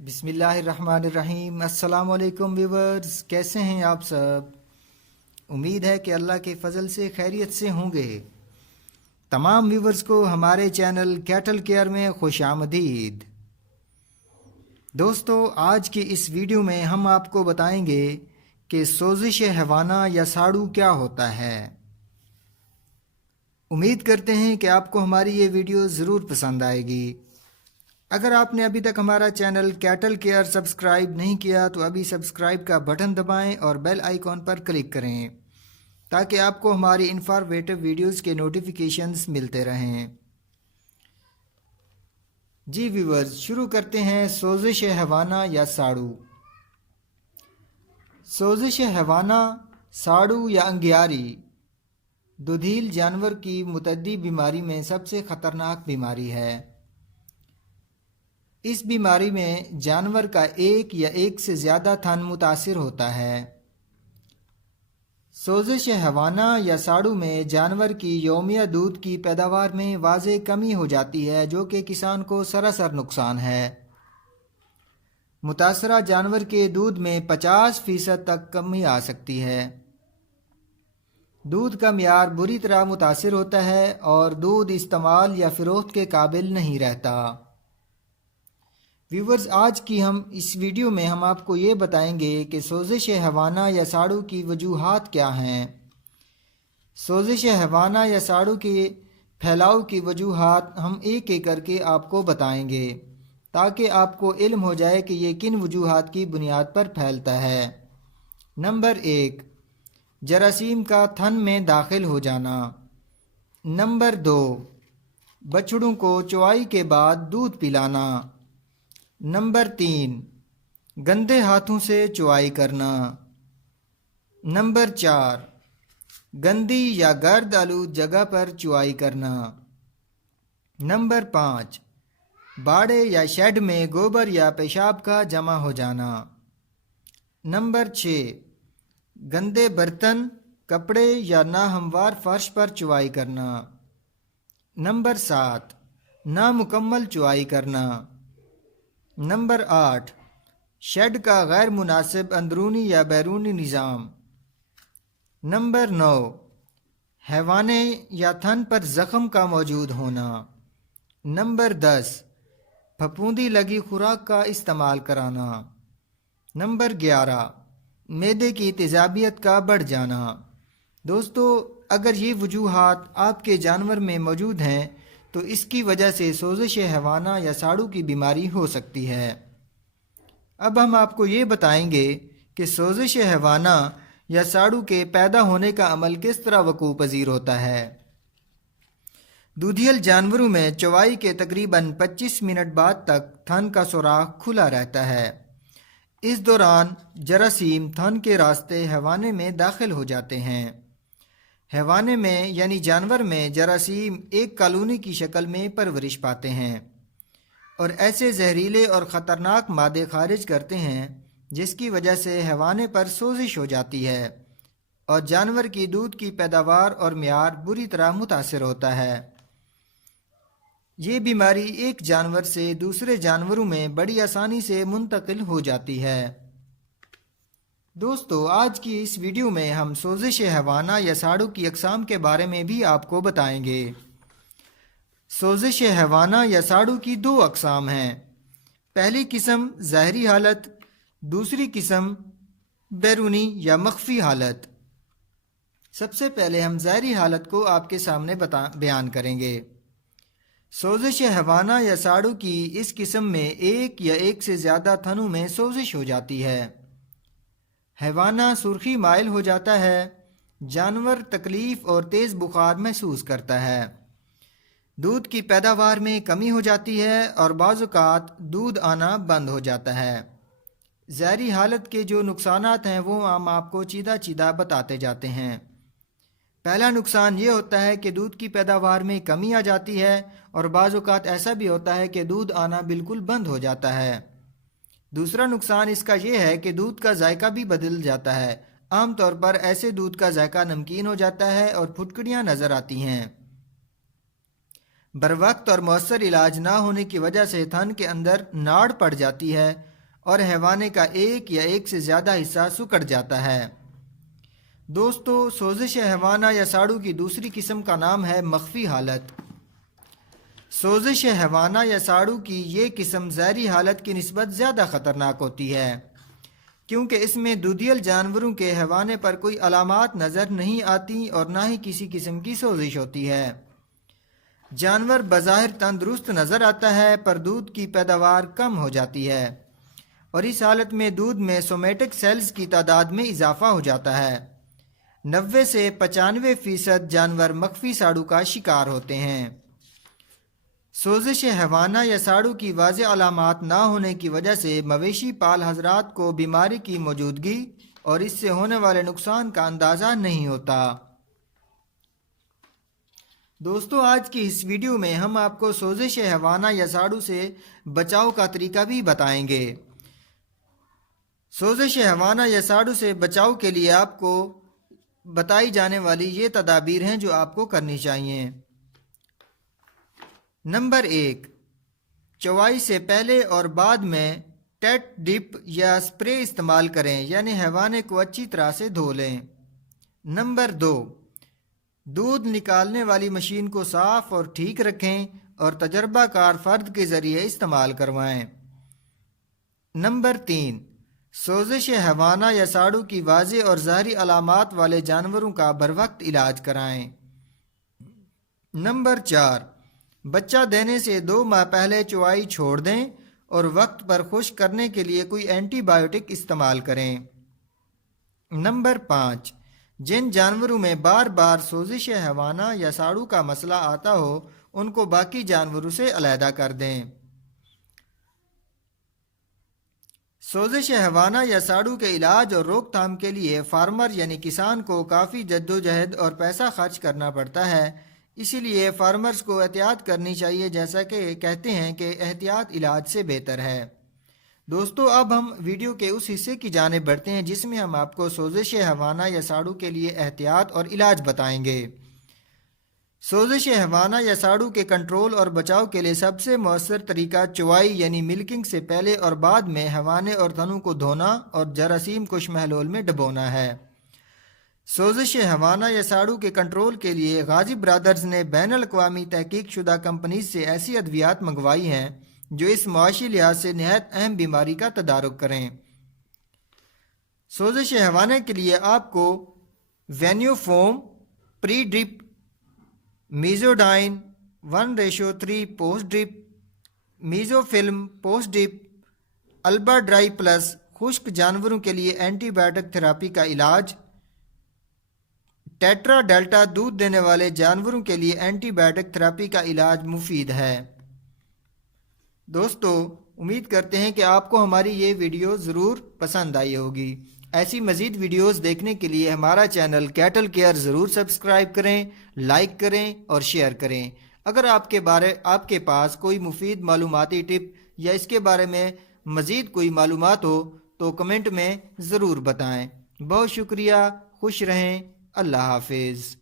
बिस्मिल्लाहिर्रहमानिर्रहीम। अस्सलाम वालेकुम व्यूवर्स, कैसे हैं आप सब। उम्मीद है कि अल्लाह के फ़ज़ल से खैरियत से होंगे। तमाम व्यूवर्स को हमारे चैनल कैटल केयर में खुश आमदीद। दोस्तों, आज की इस वीडियो में हम आपको बताएंगे कि सोजिश हैवाना या साड़ू क्या होता है। उम्मीद करते हैं कि आपको हमारी ये वीडियो ज़रूर पसंद आएगी। अगर आपने अभी तक हमारा चैनल कैटल केयर सब्सक्राइब नहीं किया तो अभी सब्सक्राइब का बटन दबाएं और बेल आइकॉन पर क्लिक करें ताकि आपको हमारी इंफॉर्मेटिव वीडियोस के नोटिफिकेशंस मिलते रहें। जी व्यूवर्स, शुरू करते हैं सोजिश हैवाना या साड़ू। सोजिश हैवाना, साड़ू या अंगियारी दुधील जानवर की मुतद्दी बीमारी में सबसे ख़तरनाक बीमारी है। इस बीमारी में जानवर का एक या एक से ज़्यादा थन मुतासिर होता है। सोजिश हैवाना या साड़ू में जानवर की यौमिया दूध की पैदावार में वाज़े कमी हो जाती है, जो कि किसान को सरासर नुकसान है। मुतासरा जानवर के दूध में 50% तक कमी आ सकती है। दूध का मियार बुरी तरह मुतासिर होता है और दूध इस्तेमाल या फ़रोख्त के काबिल नहीं रहता। व्यूवर्स, आज की इस वीडियो में हम आपको ये बताएंगे कि सोजिश हैवाना या साड़ू की वजूहात क्या हैं। सोजिश हैवाना या साड़ू के फैलाव की वजूहात हम एक एक करके आपको बताएंगे ताकि आपको इल्म हो जाए कि ये किन वजूहात की बुनियाद पर फैलता है। नंबर 1, जरासीम का थन में दाखिल हो जाना। नंबर 2, बछड़ों को चुवाई के बाद दूध पिलाना। नंबर 3, गंदे हाथों से चुवाई करना। नंबर 4, गंदी या गर्द आलूद जगह पर चुवाई करना। नंबर 5, बाड़े या शेड में गोबर या पेशाब का जमा हो जाना। नंबर 6, गंदे बर्तन, कपड़े या नाहमवार फर्श पर चुवाई करना। नंबर 7, नामुकम्मल चुवाई करना। नंबर 8, शेड का गैर मुनासिब अंदरूनी या बैरूनी निज़ाम। नंबर 9, हैवाने या थन पर ज़ख़म का मौजूद होना। नंबर 10, फफूंदी लगी खुराक का इस्तेमाल कराना। नंबर 11, मैदे की तेज़ाबियत का बढ़ जाना। दोस्तों, अगर ये वजूहात आपके जानवर में मौजूद हैं तो इसकी वजह से सोजिश हैवाना या साड़ू की बीमारी हो सकती है। अब हम आपको ये बताएंगे कि सोजिश हैवाना या साड़ू के पैदा होने का अमल किस तरह वकूअ पज़ीर होता है। दूधियल जानवरों में चवाई के तकरीबन 25 मिनट बाद तक थन का सुराख खुला रहता है। इस दौरान जरासीम थन के रास्ते हैवाने में दाखिल हो जाते हैं। हैवाने में यानी जानवर में जरासीम एक कॉलोनी की शक्ल में परवरिश पाते हैं और ऐसे जहरीले और ख़तरनाक मादे खारिज करते हैं जिसकी वजह से हैवाने पर सोजिश हो जाती है और जानवर की दूध की पैदावार और मियार बुरी तरह मुतासिर होता है। ये बीमारी एक जानवर से दूसरे जानवरों में बड़ी आसानी से मुंतकिल हो जाती है। दोस्तों, आज की इस वीडियो में हम सोजिश हैवाना या साड़ू की अक़साम के बारे में भी आपको बताएंगे। सोजिश हैवाना या साड़ू की 2 अक़साम हैं। पहली किस्म ज़ाहरी हालत, दूसरी किस्म बैरूनी या मख्फी हालत। सबसे पहले हम ज़ाहरी हालत को आपके सामने बयान करेंगे। सोजिश हैवाना या साड़ू की इस किस्म में एक या एक से ज़्यादा थनों में सोजिश हो जाती है। हैवाना सुर्खी माइल हो जाता है, जानवर तकलीफ़ और तेज़ बुखार महसूस करता है, दूध की पैदावार में कमी हो जाती है और बाज़ औक़ात दूध आना बंद हो जाता है। ज़ाहरी हालत के जो नुकसानात हैं वो हम आपको चीदा चीदा बताते जाते हैं। पहला नुकसान ये होता है कि दूध की पैदावार में कमी आ जाती है और बाज़ औक़ात ऐसा भी होता है कि दूध आना बिल्कुल बंद हो जाता है। दूसरा नुकसान इसका यह है कि दूध का जायका भी बदल जाता है। आम तौर पर ऐसे दूध का जायका नमकीन हो जाता है और फुटकड़ियाँ नज़र आती हैं। बरवक्त और मौसर इलाज ना होने की वजह से थन के अंदर नाड़ पड़ जाती है اور حیوانے کا ایک یا ایک سے زیادہ حصہ سکڑ جاتا ہے۔ دوستو، سوزش حیوانہ یا ساڑو کی دوسری قسم کا نام ہے مخفی حالت۔ سوزش حیوانہ یا ساڑو کی یہ قسم ظاہری حالت کی نسبت زیادہ خطرناک ہوتی ہے، کیونکہ اس میں دودیل جانوروں کے حیوانے پر کوئی علامات نظر نہیں آتی اور نہ ہی کسی قسم کی سوزش ہوتی ہے۔ جانور بظاہر تندرست نظر آتا ہے، پر دودھ کی پیداوار کم ہو جاتی ہے، اور اس حالت میں دودھ میں سومیٹک سیلز کی تعداد میں اضافہ ہو جاتا ہے۔ 90 سے 95% جانور مخفی ساڑو کا شکار ہوتے ہیں۔ سوزش حیوانہ یا ساڑو کی واضح علامات نہ ہونے کی وجہ سے مویشی پال حضرات کو بیماری کی موجودگی اور اس سے ہونے والے نقصان کا اندازہ نہیں ہوتا۔ دوستو، آج کی اس ویڈیو میں ہم آپ کو سوزش حیوانہ یا ساڑو سے بچاؤ کا طریقہ بھی بتائیں گے۔ سوزش حیوانہ یا ساڑو سے بچاؤ کے لیے آپ کو بتائی جانے والی یہ تدابیر ہیں جو آپ کو کرنی چاہیے۔ نمبر 1، چوائی سے پہلے اور بعد میں ٹیٹ ڈپ یا سپرے استعمال کریں، یعنی حیوانے کو اچھی طرح سے دھو لیں۔ نمبر 2، دودھ نکالنے والی مشین کو صاف اور ٹھیک رکھیں اور تجربہ کار فرد کے ذریعے استعمال کروائیں۔ نمبر 3، سوزش حیوانہ یا ساڑو کی واضح اور ظاہری علامات والے جانوروں کا بروقت علاج کرائیں۔ نمبر 4، بچہ دینے سے 2 ماہ پہلے چوائی چھوڑ دیں اور وقت پر خشک کرنے کے لیے کوئی اینٹی بائیوٹک استعمال کریں۔ نمبر 5، جن جانوروں میں بار بار سوزش حیوانہ یا ساڑو کا مسئلہ آتا ہو ان کو باقی جانوروں سے علیحدہ کر دیں۔ سوزش حیوانہ یا ساڑو کے علاج اور روک تھام کے لیے فارمر یعنی کسان کو کافی جدوجہد اور پیسہ خرچ کرنا پڑتا ہے، اسی لیے فارمرز کو احتیاط کرنی چاہیے، جیسا کہ کہتے ہیں کہ احتیاط علاج سے بہتر ہے۔ دوستو، اب ہم ویڈیو کے اس حصے کی جانب بڑھتے ہیں جس میں ہم آپ کو سوزش حیوانہ یا ساڑو کے لیے احتیاط اور علاج بتائیں گے۔ سوزش حیوانہ یا ساڑو کے کنٹرول اور بچاؤ کے لیے سب سے مؤثر طریقہ چوائی یعنی ملکنگ سے پہلے اور بعد میں حیوانے اور تنوں کو دھونا اور جراثیم کش محلول میں ڈبونا ہے۔ سوزش حیوانہ یا ساڑو کے کنٹرول کے لیے غازی برادرز نے بین الاقوامی تحقیق شدہ کمپنیز سے ایسی ادویات منگوائی ہیں جو اس معاشی لحاظ سے نہایت اہم بیماری کا تدارک کریں۔ سوزش حیوانے کے لیے آپ کو وینیو فوم پری ڈرپ، میزوڈائن 1:3 پوسٹ ڈرپ، میزو فلم پوسٹ ڈرپ، البا ڈرائی پلس خشک جانوروں کے لیے اینٹی بائیوٹک تھراپی کا علاج، ٹیٹرا ڈیلٹا دودھ دینے والے جانوروں کے لیے اینٹی بائیوٹک تھراپی کا علاج مفید ہے۔ دوستو، امید کرتے ہیں کہ آپ کو ہماری یہ ویڈیو ضرور پسند آئی ہوگی۔ ایسی مزید ویڈیوز دیکھنے کے لیے ہمارا چینل کیٹل کیئر ضرور سبسکرائب کریں، لائک کریں اور شیئر کریں۔ اگر آپ کے پاس کوئی مفید معلوماتی ٹپ یا اس کے بارے میں مزید کوئی معلومات ہو تو کمنٹ میں ضرور بتائیں۔ بہت شکریہ، خوش رہیں، اللہ حافظ۔